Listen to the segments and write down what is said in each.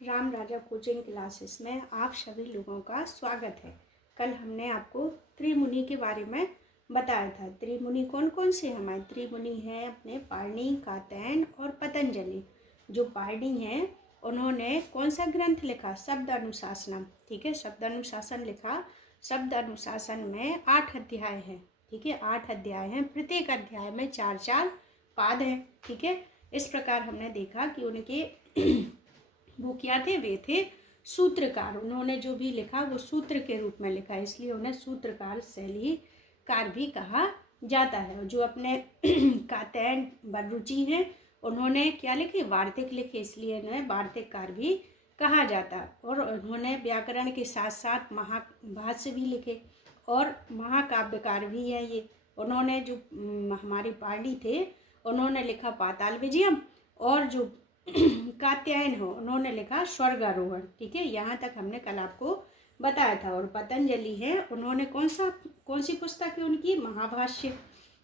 राम राजा coaching classes में आप सभी लोगों का स्वागत है। कल हमने आपको त्रिमुनि के बारे में बताया था। त्रिमुनि कौन कौन से हमारे त्रिमुनि हैं? अपने पाणिनि, कात्यायन और पतंजलि। जो पाणिनि हैं उन्होंने कौन सा ग्रंथ लिखा? शब्द अनुशासनम। ठीक है, शब्द अनुशासन लिखा। शब्द अनुशासन में 8 अध्याय हैं। ठीक है, 8 अध्याय हैं। प्रत्येक अध्याय में 4-4 पाद हैं। ठीक है, इस प्रकार हमने देखा कि उनके वो क्या थे? वे थे सूत्रकार। उन्होंने जो भी लिखा वो सूत्र के रूप में लिखा, इसलिए उन्हें सूत्रकार, शैलीकार भी कहा जाता है। जो अपने कात्यायन बलरुचि हैं उन्होंने क्या लिखे? वार्तिक लिखे, इसलिए उन्हें वार्तिककार भी कहा जाता। और उन्होंने व्याकरण के साथ साथ महाभाष्य भी लिखे और महाकाव्यकार भी है ये। उन्होंने जो हमारे पाणिनि थे उन्होंने लिखा पाताल विजयम, और जो कात्यायन हो उन्होंने लिखा स्वर्गारोहण। ठीक है, यहाँ तक हमने कल आपको बताया था। और पतंजलि है उन्होंने कौन सी पुस्तक है उनकी? महाभाष्य।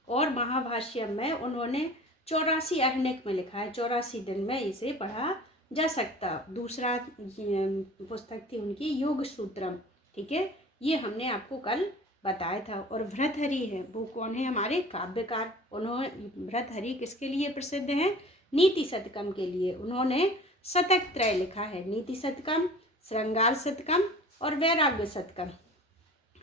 और महाभाष्य में उन्होंने 84 अहनिक में लिखा है। 84 दिन में इसे पढ़ा जा सकता। दूसरा पुस्तक थी उनकी योग सूत्रम। ठीक है, ये हमने आपको कल बताया था। और भर्तहरि है, वो कौन है? हमारे काव्यकार। उन्होंने भर्तहरि किसके लिए प्रसिद्ध हैं? नीति शतकम के लिए। उन्होंने शतक त्रय लिखा है, नीति शतकम, श्रृंगार शतकम और वैराग्य शतकम।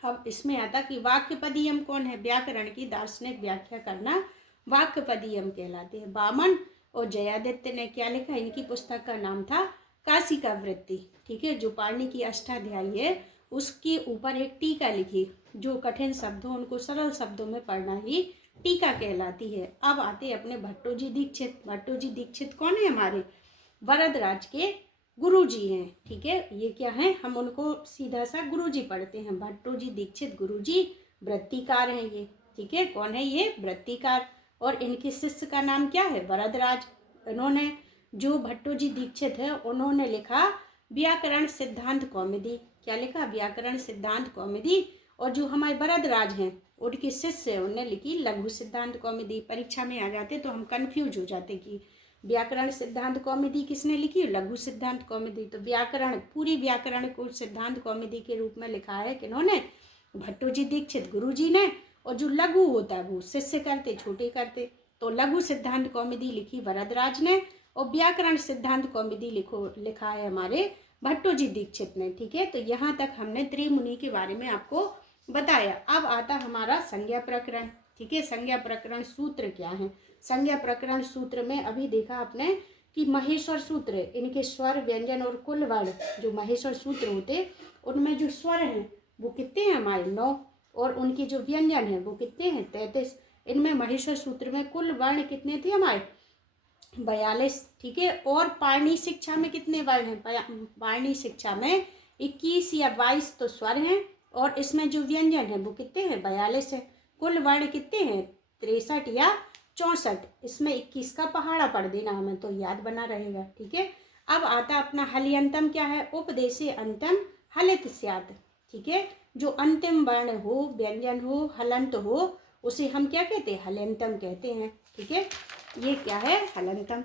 अब इसमें आता कि वाक्यपदीयम कौन है? व्याकरण की दार्शनिक व्याख्या करना वाक्यपदीयम कहलाते हैं। वामन और जयादित्य ने क्या लिखा? इनकी पुस्तक का नाम था काशी का वृत्ति। ठीक है, जो पाणिनि की अष्टाध्यायी है उसके ऊपर एक टीका लिखी। जो कठिन शब्द हो उनको सरल शब्दों में पढ़ना ही टीका कहलाती है। अब आते अपने भट्टोजी दीक्षित। भट्टोजी दीक्षित कौन है? हमारे वरदराज के गुरुजी हैं। ठीक है, ये क्या है? हम उनको सीधा सा गुरुजी पढ़ते हैं। भट्टोजी दीक्षित गुरुजी वृत्तिकार हैं ये। ठीक है, कौन है ये? वृत्तिकार। और इनके शिष्य का नाम क्या है? वरदराज। इन्होंने जो भट्टोजी दीक्षित है उन्होंने लिखा व्याकरण सिद्धांत कौमुदी। क्या लिखा? व्याकरण सिद्धांत कौमुदी। और जो हमारे वरदराज हैं उनके शिष्य उन्होंने लिखी लघु सिद्धांत कौमुदी। परीक्षा में आ जाते तो हम कंफ्यूज हो जाते कि व्याकरण सिद्धांत कौमुदी किसने लिखी? लघु सिद्धांत कौमुदी। तो व्याकरण, पूरी व्याकरण को सिद्धांत कौमुदी के रूप में लिखा है किन्होंने? भट्टोजी दीक्षित गुरुजी ने। और जो लघु होता है वो शिष्य करते, छोटे करते। तो लघु सिद्धांत कौमुदी लिखी वरदराज ने और व्याकरण सिद्धांत कौमुदी लिखा है हमारे भट्टोजी दीक्षित ने। ठीक है, तो यहाँ तक हमने त्रिमुनि के बारे में आपको बताया। अब आता हमारा संज्ञा प्रकरण। ठीक है, संज्ञा प्रकरण सूत्र क्या है? संज्ञा प्रकरण सूत्र में अभी देखा आपने कि महेश्वर सूत्र, इनके स्वर, व्यंजन और कुल वर्ण, जो महेश्वर सूत्र होते उनमें जो स्वर हैं वो कितने हैं? हमारे 9। और उनके जो व्यंजन हैं वो कितने हैं? 33। इनमें महेश्वर सूत्र में कुल वर्ण कितने थे? हमारे 42। ठीक है, और पाणिनि शिक्षा में कितने वर्ण हैं? पाणिनि शिक्षा में 21 या 22 तो स्वर हैं, और इसमें जो व्यंजन है वो कितने हैं? 42 है। कुल वर्ण कितने हैं? 63 या 64। इसमें 21 का पहाड़ा पढ़ देना हमें तो याद बना रहेगा। ठीक है, अब आता अपना हल्यंतम क्या है? उपदेशे अंतम हलित स्यात्। ठीक है, जो अंतिम वर्ण हो, व्यंजन हो, हलंत हो, उसे हम क्या कहते हैं? हल्यंतम कहते हैं। ठीक है, ये क्या है? हलंतम।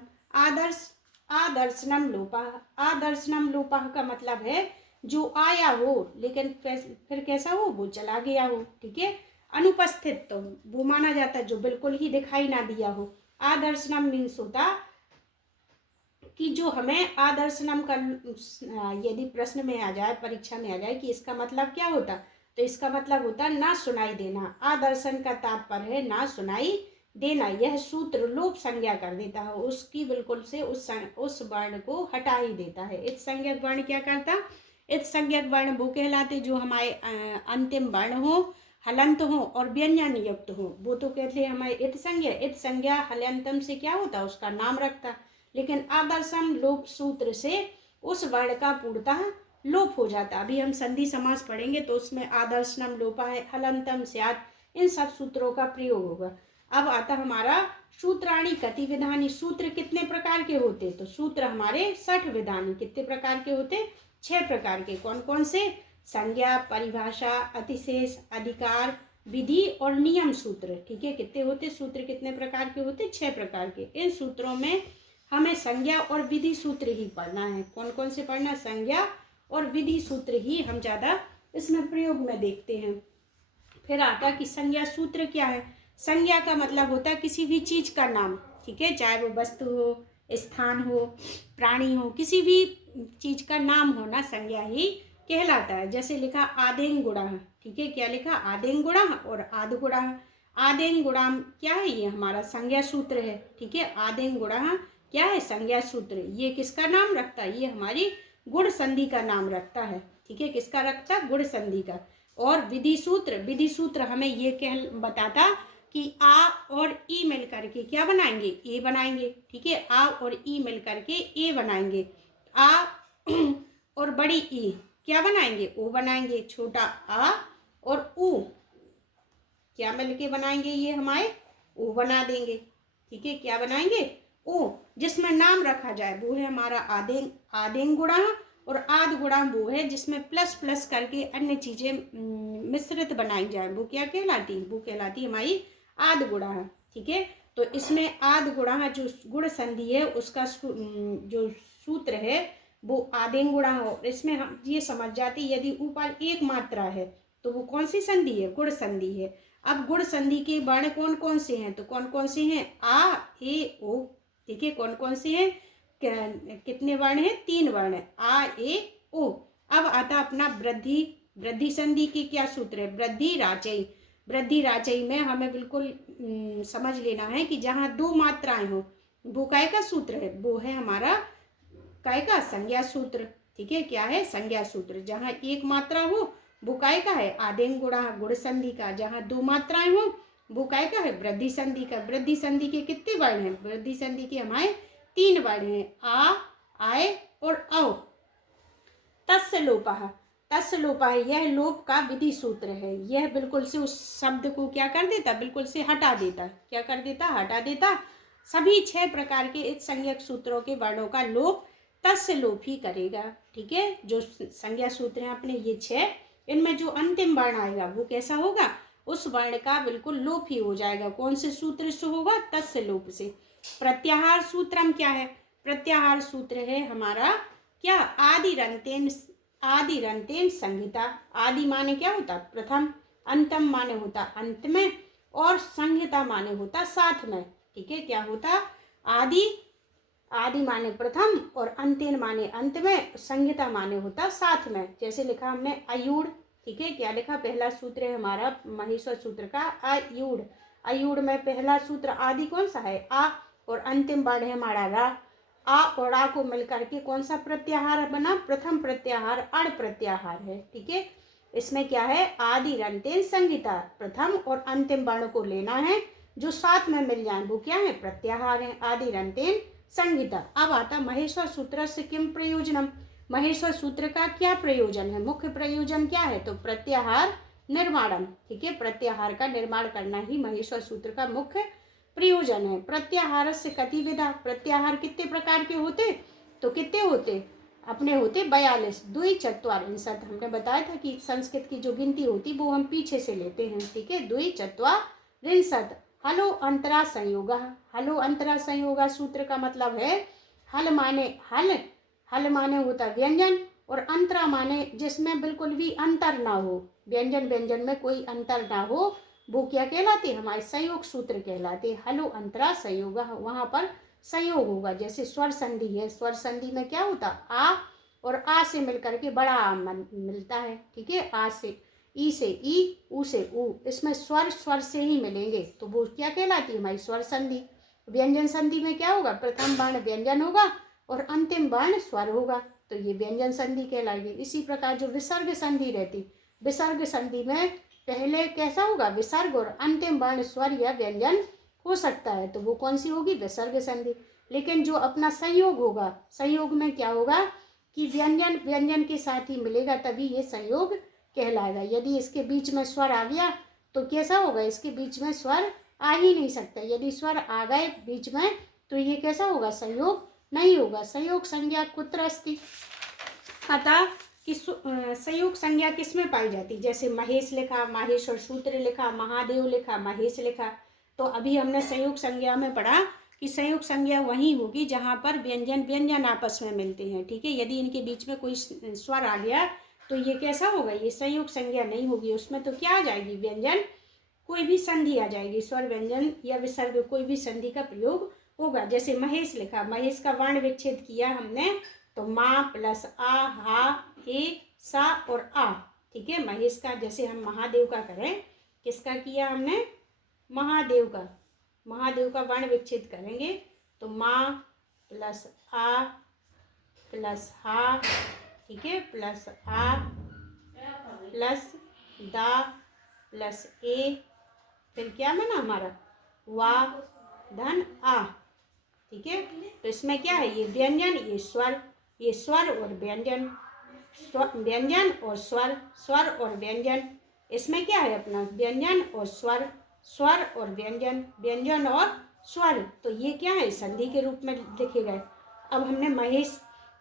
आदर्शनम लोपः। आदर्शनम लोपः का मतलब है जो आया हो लेकिन फिर कैसा हो? वो चला गया हो। ठीक है, अनुपस्थित तो वो माना जाता है जो बिल्कुल ही दिखाई ना दिया हो। आदर्शनम मीन्स होता कि जो हमें आदर्शनम का यदि प्रश्न में आ जाए, परीक्षा में आ जाए कि इसका मतलब क्या होता, तो इसका मतलब होता ना सुनाई देना। आदर्शन का तात्पर्य है ना सुनाई देना। यह सूत्र लोप संज्ञा कर देता है, उसकी बिल्कुल से उस वर्ण को हटा ही देता है। इत संज्ञक वर्ण क्या करता? इत संज्ञक वर्ण वो कहलाते जो हमारे अंतिम वर्ण हो, हलंत हो और व्यंजन युक्त हो, वो तो कहते हैं हमारे इत संज्ञा। इत संज्ञा हलंतम से क्या होता? उसका नाम रखता। लेकिन आदर्शम लोप सूत्र से उस वर्ण का पूर्णतः लोप हो जाता। अभी हम संधि समास पढ़ेंगे तो उसमें आदर्शनम लोपा है, हलंतम स्यात्, इन सब सूत्रों का प्रयोग होगा। अब आता हमारा सूत्राणि कति विधानि। सूत्र कितने प्रकार के होते? तो सूत्र हमारे 60 विधानि। कितने प्रकार के होते? 6 प्रकार के। कौन कौन से? संज्ञा, परिभाषा, अतिशेष, अधिकार, विधि और नियम सूत्र। ठीक है, कितने होते सूत्र? कितने प्रकार के होते? 6 प्रकार के। इन सूत्रों में हमें संज्ञा और विधि सूत्र ही पढ़ना है। कौन कौन से पढ़ना? संज्ञा और विधि सूत्र ही हम ज़्यादा इसमें प्रयोग में देखते हैं। फिर आता कि संज्ञा सूत्र क्या है? संज्ञा का मतलब होता है किसी भी चीज़ का नाम, ठीक है, चाहे वो वस्तु हो, स्थान हो, प्राणी हो, किसी भी चीज़ का नाम होना संज्ञा ही कहलाता है। जैसे लिखा आदेंग गुणः, ठीक है, क्या लिखा? आदेंग गुणः और आद गुणः। आदेंग गुणः क्या है? ये हमारा संज्ञा सूत्र है, ठीक है। आदेंग गुणः क्या है? संज्ञा सूत्र। ये किसका नाम रखता है? ये हमारी गुण संधि का नाम रखता है, ठीक है। किसका रखता है? गुण संधि का। और विधि सूत्र, विधि सूत्र हमें ये कह बताता कि आ और ई मिल करके क्या बनाएंगे? ए बनाएंगे, ठीक है। आ और ई मिल करके ए बनाएंगे। आ और बड़ी ई क्या बनाएंगे? ओ बनाएंगे। छोटा आ और ऊ क्या मिलके बनाएंगे? ये हमारे ओ बना देंगे, ठीक है। क्या बनाएंगे? ओ। जिसमें नाम रखा जाए वो है हमारा आदेंग, आदेंग गुणा, और आद गुणा वो है जिसमें प्लस प्लस करके अन्य चीजें मिश्रित बनाई जाए, वो क्या कहलाती? वो कहलाती हमारी आद गुणा, ठीक है। तो इसमें आद गुणा जो गुण संधि है उसका जो सूत्र है वो आदेंग गुणा हो। इसमें हम ये समझ जाते यदि ऊपर एक मात्रा है तो वो कौन सी संधि है? गुण संधि है। अब गुण संधि के वर्ण कौन कौन से हैं? तो कौन कौन से हैं? आ, ए, ओ, ठीक है। कौन कौन से हैं? कितने वर्ण हैं? 3 वर्ण है, आ, ए, ओ। अब आता अपना वृद्धि, वृद्धि संधि की क्या सूत्र है? वृद्धि राचई। वृद्धि राचई में हमें बिल्कुल समझ लेना है कि जहाँ 2 मात्राएं हो वो काय का सूत्र है? वो है हमारा काय का? संज्ञा सूत्र, ठीक है। क्या है? संज्ञा सूत्र। जहाँ एक मात्रा हो वो काय का है? आदेंग गुणा, गुण संधि का। जहाँ 2 मात्राएं हो वो काय का है? वृद्धि संधि का। वृद्धि संधि के कितने वर्ण हैं? वृद्धि संधि के हमारे 3 वर्ण हैं, आ, आए और औ। तस्य लोपः, तस्य लोपः यह लोप का विधि सूत्र है। यह बिल्कुल से उस शब्द को क्या कर देता? बिल्कुल से हटा देता। क्या कर देता? हटा देता। सभी 6 प्रकार के इस संज्ञक सूत्रों के वर्णों का लोप तस्य लोप ही करेगा, ठीक है। जो संज्ञा सूत्र हैं अपने ये 6, इनमें जो अंतिम वर्ण आएगा वो कैसा होगा? उस वर्ण का बिल्कुल लोप ही हो जाएगा। कौन से सूत्र से होगा? तस्य लोप से। प्रत्याहार सूत्रम क्या है? प्रत्याहार सूत्र है हमारा क्या? आदिरंतेन, आदिरंतेन संहिता। आदि माने क्या होता? प्रथम। अंतम माने होता अंत में, और संहिता माने होता साथ में, ठीक है। क्या होता? आदि, आदि माने प्रथम और अंतेन माने अंत में, संहिता माने होता साथ में। जैसे लिखा हमने अयूढ़, ठीक है। क्या लिखा? पहला सूत्र है हमारा महेश्वर सूत्र का अयूढ़। अयूढ़ में पहला सूत्र आदि कौन सा है? आ, और अंतिम वर्ण है हमारा रा। आ और आ को मिलकर के कौन सा प्रत्याहार बना? प्रथम प्रत्याहार अण प्रत्याहार है, ठीक है। इसमें क्या है? आदि रंतेन संहिता। प्रथम और अंतिम वर्ण को लेना है, जो साथ में मिल जाए वो क्या है? प्रत्याहार है। आदि रंतेन संहिता। अब आता महेश्वर सूत्र से किम प्रयोजनम। महेश्वर सूत्र का क्या प्रयोजन है? मुख्य प्रयोजन क्या है? तो प्रत्याहार निर्माणम, ठीक है। प्रत्याहार का निर्माण करना ही महेश्वर सूत्र का मुख्य प्रयोजन है। प्रत्याहार से कतिविधा। प्रत्याहार कितने प्रकार के होते? तो कितने होते? अपने होते 42। द्वि चत्वारिंशत्। हमने बताया था कि संस्कृत की जो गिनती होती वो हम पीछे से लेते हैं, ठीक है। द्वि चत्वारिंशत्। हलो अंतरा संयोग। हलो अंतरा संयोग सूत्र का मतलब है हल माने हल, हल माने होता व्यंजन, और अंतरा माने जिसमें बिल्कुल भी अंतर ना हो, व्यंजन व्यंजन में कोई अंतर ना हो, वो क्या कहलाते? हमारे संयोग सूत्र कहलाते। हलो अंतरा संयोग, वहां पर संयोग होगा। जैसे स्वर संधि है, स्वर संधि में क्या होता? आ और आ से मिलकर के बड़ा आ मिलता है, ठीक है। आ से ई से ई, ऊ से ऊ, इसमें स्वर स्वर से ही मिलेंगे तो वो क्या कहलाती है? हमारी स्वर संधि। व्यंजन संधि में क्या होगा? प्रथम वर्ण व्यंजन होगा और अंतिम वर्ण स्वर होगा, तो ये व्यंजन संधि कहलाएगी। इसी प्रकार जो विसर्ग संधि रहती, विसर्ग संधि में पहले कैसा होगा? विसर्ग और अंतिम वर्ण स्वर या व्यंजन हो सकता है, तो वो कौन सी होगी? विसर्ग संधि। लेकिन जो अपना संयोग होगा, संयोग में क्या होगा कि व्यंजन व्यंजन के साथ ही मिलेगा, तभी ये संयोग कहलाएगा। यदि इसके बीच में स्वर आ गया तो कैसा होगा? इसके बीच में स्वर आ ही नहीं सकता। यदि स्वर आ गए बीच में तो ये कैसा होगा? संयोग नहीं होगा। संयोग संज्ञा कुत्र अस्ति। अतः कि संयोग संज्ञा किसमें पाई जाती? जैसे महेश लिखा, माहेश्वर सूत्र लिखा, महादेव लिखा, महेश लिखा। तो अभी हमने संयोग संज्ञा में पढ़ा कि संयुक्त संज्ञा वहीं होगी जहाँ पर व्यंजन व्यंजन आपस में मिलते हैं, ठीक है। यदि इनके बीच में कोई स्वर आ गया तो ये कैसा होगा, ये संयुक्त संज्ञा नहीं होगी। उसमें तो क्या आ जाएगी, व्यंजन, कोई भी संधि आ जाएगी, स्वर व्यंजन या विसर्ग कोई भी संधि का प्रयोग होगा। जैसे महेश लिखा, महेश का वर्ण विच्छेद किया हमने तो माँ प्लस आ, हा, ए, सा और आ, ठीक है। महेश का, जैसे हम महादेव का करें, किसका किया हमने, महादेव का, महादेव का वर्ण विच्छेद करेंगे तो माँ प्लस आ प्लस हा, ठीक है, प्लस आ प्लस दा प्लस ए, फिर क्या बना हमारा, वा धन आ, ठीक है। तो इसमें क्या है, ये व्यंजन, ये स्वर और व्यंजन, व्यंजन और स्वर, स्वर और व्यंजन। इसमें क्या है अपना, व्यंजन और स्वर, स्वर और व्यंजन, व्यंजन और स्वर। तो ये क्या है, संधि के रूप में लिखे गए। अब हमने महेश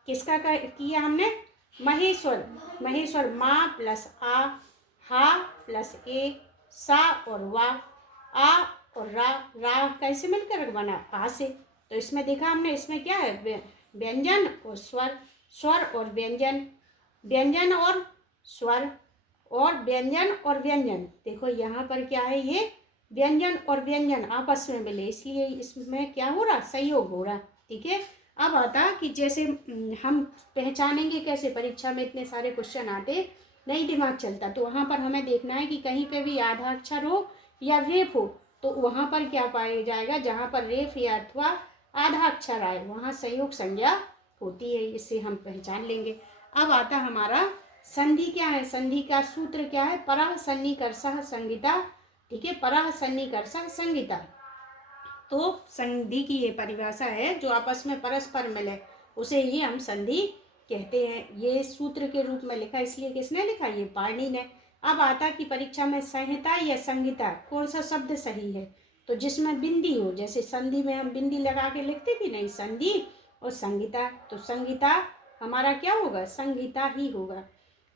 किसका किया हमने, महेश्वर, महेश्वर माँ प्लस आ, हा प्लस ए, सा और वा, आ और रा, रा कैसे मिलकर बना, आ से। तो इसमें देखा हमने, इसमें क्या है, व्यंजन और स्वर, स्वर और व्यंजन, व्यंजन और स्वर और व्यंजन और व्यंजन। देखो यहाँ पर क्या है, ये व्यंजन और व्यंजन आपस में मिले, इसलिए इसमें क्या हो रहा, संयोग हो रहा, ठीक है। अब आता कि जैसे हम पहचानेंगे कैसे, परीक्षा में इतने सारे क्वेश्चन आते, नहीं दिमाग चलता, तो वहाँ पर हमें देखना है कि कहीं पे भी आधा अक्षर हो या रेफ हो, तो वहाँ पर क्या पाया जाएगा, जहाँ पर रेफ या अथवा आधा अक्षर आए वहाँ संयोग संज्ञा होती है, इससे हम पहचान लेंगे। अब आता हमारा संधि क्या है, संधि का सूत्र क्या है, परः सन्निकर्षः संहिता, ठीक है, परः सन्निकर्षः संहिता। तो संधि की ये परिभाषा है, जो आपस में परस्पर मिले उसे ही हम संधि कहते हैं। ये सूत्र के रूप में लिखा, इसलिए किसने लिखा, ये पाणिनि ने। अब आता कि परीक्षा में संहिता या संहिता कौन सा शब्द सही है, तो जिसमें बिंदी हो, जैसे संधि में हम बिंदी लगा के लिखते कि नहीं, संधि और संहिता, तो संहिता हमारा क्या होगा, संहिता ही होगा,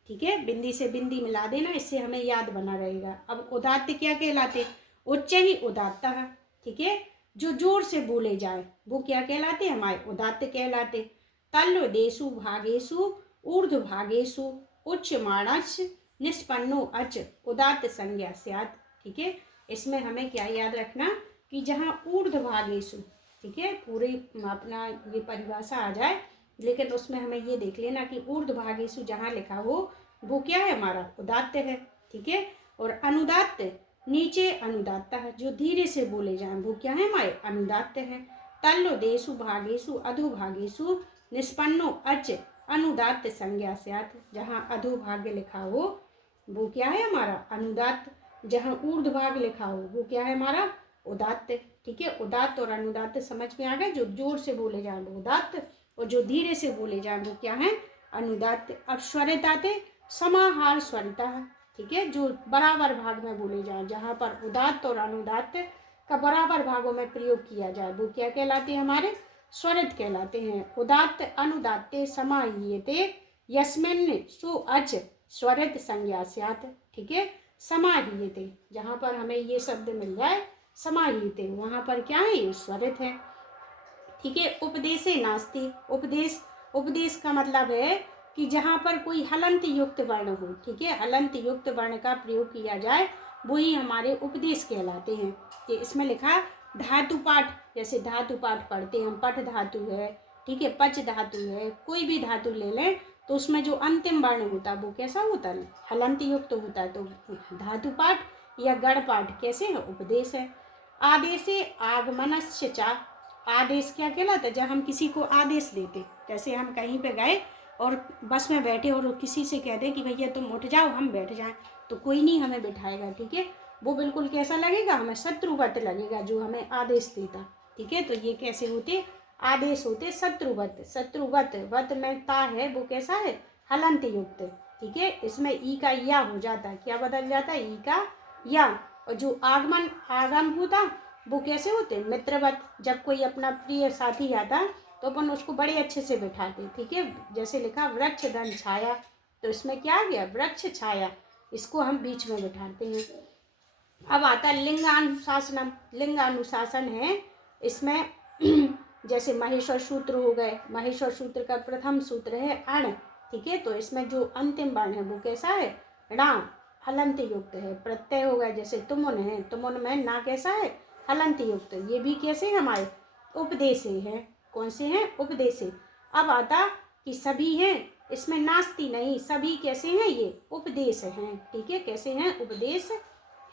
ठीक है। बिंदी से बिंदी मिला देना, इससे हमें याद बना रहेगा। अब उदात्त क्या कहलाते, उच्च ही उदात्त है, ठीक है, जो जोर से बोले जाए वो क्या कहलाते, हमारे उदात्त कहलाते। तल्व देशु भागेशु ऊर्ध्व भागेशु उच्च माणस निष्पन्नो अच उदात्त संज्ञा स्यात्, ठीक है। इसमें हमें क्या याद रखना कि जहाँ ऊर्ध्व भागेशु, ठीक है, पूरे अपना ये परिभाषा आ जाए, लेकिन उसमें हमें ये देख लेना कि ऊर्ध्व भागेशु जहाँ लिखा हो वो क्या है, हमारा उदात्त है, ठीक है। और अनुदात्त, नीचे अनुदात्त है, जो धीरे से बोले जाए वो क्या है, हमारे अनुदात्त है। तल्लो देशु भागेशु अधोभागेशु निष्पन्नो अच अनुदात्त संज्ञा स्यात्, जहाँ अधोभाग लिखा हो वो क्या है, हमारा अनुदात्त, जहाँ ऊर्ध्वभाग लिखा हो वो क्या है, हमारा उदात्त, ठीक है। उदात्त और अनुदात्त समझ में आ गया, जो जोर से बोले जाए वो उदात्त और जो धीरे से बोले जाए वो क्या है, अनुदात्त। अब स्वरित आते, समाहार स्वरिता है, ठीक है, जो बराबर भाग में बोले जाए, जहाँ पर उदात्त और अनुदात्त का बराबर भागों में प्रयोग किया जाए वो क्या कहलाते हैं, हमारे स्वरित कहलाते हैं। उदात्त अनुदात्ते समाह्यते यस्मिन् सु अच स्वरित संज्ञा स्यात्, ठीक है। समाह्यते, जहाँ पर हमें ये शब्द मिल जाए समाह्यते, वहाँ पर क्या है, ये स्वरित है, ठीक है। उपदेशे नास्ति, उपदेश, उपदेश का मतलब है कि जहाँ पर कोई हलंत युक्त वर्ण हो, ठीक है, हलंत युक्त वर्ण का प्रयोग किया जाए वही हमारे उपदेश कहलाते हैं। कि इसमें लिखा धातु पाठ, जैसे धातु पाठ पढ़ते हैं हम, पठ धातु है, ठीक है, पच धातु है, कोई भी धातु ले लें तो उसमें जो अंतिम वर्ण होता है वो कैसा होता है, हलंत युक्त होता है, तो धातु पाठ या गढ़ पाठ कैसे है, उपदेश है। आदेशे आगमनस्य चा, आदेश क्या कहलाता है, जब हम किसी को आदेश देते, जैसे हम कहीं पे गए और बस में बैठे और किसी से कह दें कि भैया तुम उठ जाओ हम बैठ जाएं, तो कोई नहीं हमें बैठाएगा, ठीक है, वो बिल्कुल कैसा लगेगा, हमें शत्रुवत लगेगा जो हमें आदेश देता, ठीक है। तो ये कैसे होते, आदेश होते शत्रुवत, शत्रुवत, वत में ता है वो कैसा है, हलंत युक्त, ठीक है। इसमें ई का या हो जाता है, क्या बदल जाता है, ई का या। और जो आगमन आगम होता वो कैसे होते, मित्रवत, जब कोई अपना प्रिय साथी आता तो अपन उसको बड़े अच्छे से बैठाते, ठीक है, जैसे लिखा वृक्ष धन छाया, तो इसमें क्या आ गया, वृक्ष छाया, इसको हम बीच में बैठाते हैं। अब आता लिंगानुशासनम, लिंगानुशासन है, इसमें जैसे महेश्वर सूत्र हो गए, महेश्वर सूत्र का प्रथम सूत्र है अण, ठीक है। तो इसमें जो अंतिम वर्ण है वो कैसा है, णा, हलंत युक्त है। प्रत्यय हो गया, जैसे तुमुन है, तुमुन में ना कैसा है, हलंत युक्त। ये भी कैसे हमारे उपदेश हैं, कौन से हैं, उपदेश। अब आता कि सभी हैं, इसमें नास्ति नहीं, सभी कैसे हैं, ये उपदेश हैं, ठीक है, कैसे हैं, उपदेश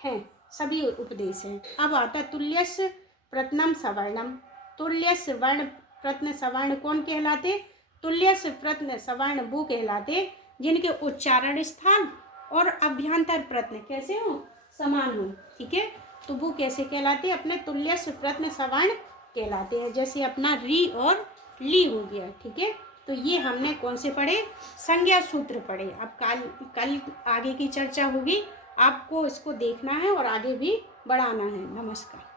हैं, सभी उपदेश हैं। अब आता तुल्यस्य प्रथम सवर्णम, तुल्यस्य वर्ण प्रथम सवर्ण कौन कहलाते, तुल्यस्य प्रथम सवर्ण वो कहलाते जिनके उच्चारण स्थान और अभ्यंतर प्रत्यय कैसे हो, समान हो, ठीक है। तो वो कैसे कहलाते, अपने तुल्यस्य प्रथम सवर्ण कहलाते हैं। जैसे अपना री और ली हो गया, ठीक है। तो ये हमने कौन से पढ़े, संज्ञा सूत्र पढ़े। अब कल आगे की चर्चा होगी, आपको इसको देखना है और आगे भी बढ़ाना है। नमस्कार।